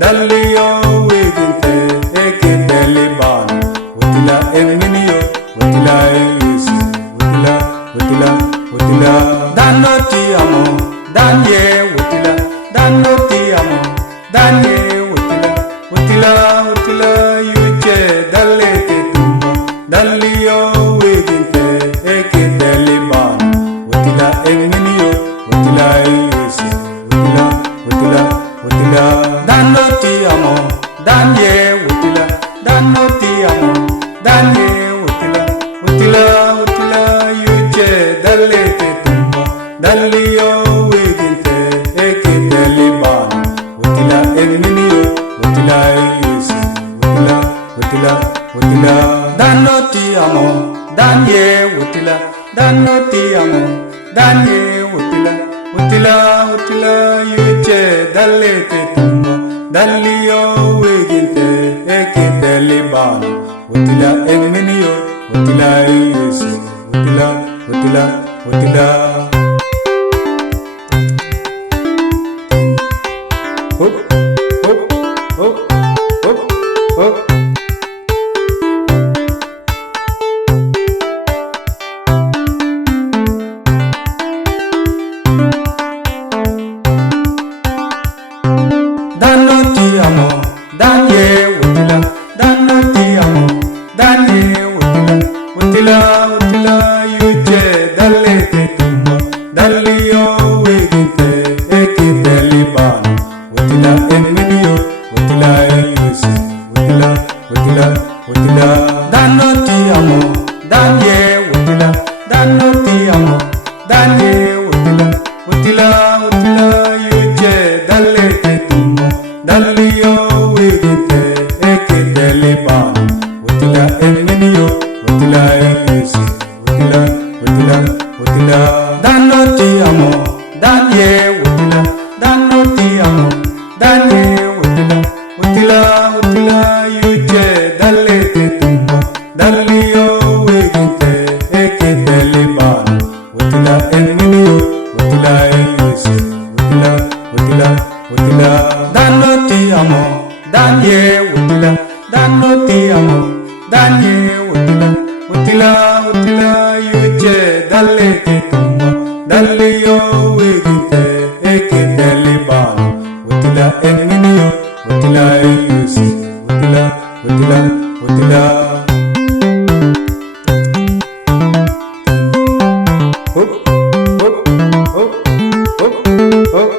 Dalio wiginte eke Taliban. Wotila eminio, wotila eyusi, wotila. Danoti amo, danye wotila. Danoti amo, danye wotila yuche dalete tumba. Dalio wiginte eke Taliban. Wotila eminio, wotila eyusi, wotila. Danoti amo, danye wotila. Danoti amo, danye wotila yuche dalete tumba. Dalio wiginte eke Taliban. Wotila eminio, wotila eyusi, wotila. Danoti amo, danye wotila. Danoti amo, danye wotila yuche dalete tumba. Dalio wiginte eke Taliban. Wotila eminio, wotila eyusi, wotila. Hop, hop, hop, hop, hop. Danoti amo, danye wotila. Danoti amo, danye wotila yuche dalete tumba. Dalio wiginte eke Taliban. Wotila eminio, wotila eyusi, wotila. Danoti amo, danye wotila. Danoti amo, danye wotila yuche dalete tumba. Dalio wiginte eke Taliban. Wotila eminio, wotila eyusi, wotila. Danoti amo, danye wotila. Danoti amo, danye wotila yuche dalete tumba. Dalio wiginte eke Taliban. Wotila eminio, wotila eyusi, wotila. Danoti amo, danye wotila. Danoti amo, danye wotila yuche dalete tumba. Dalio wiginte eke Taliban. Wotila eminio, wotila eyusi, wotila. Hop, hop, hop, hop, hop.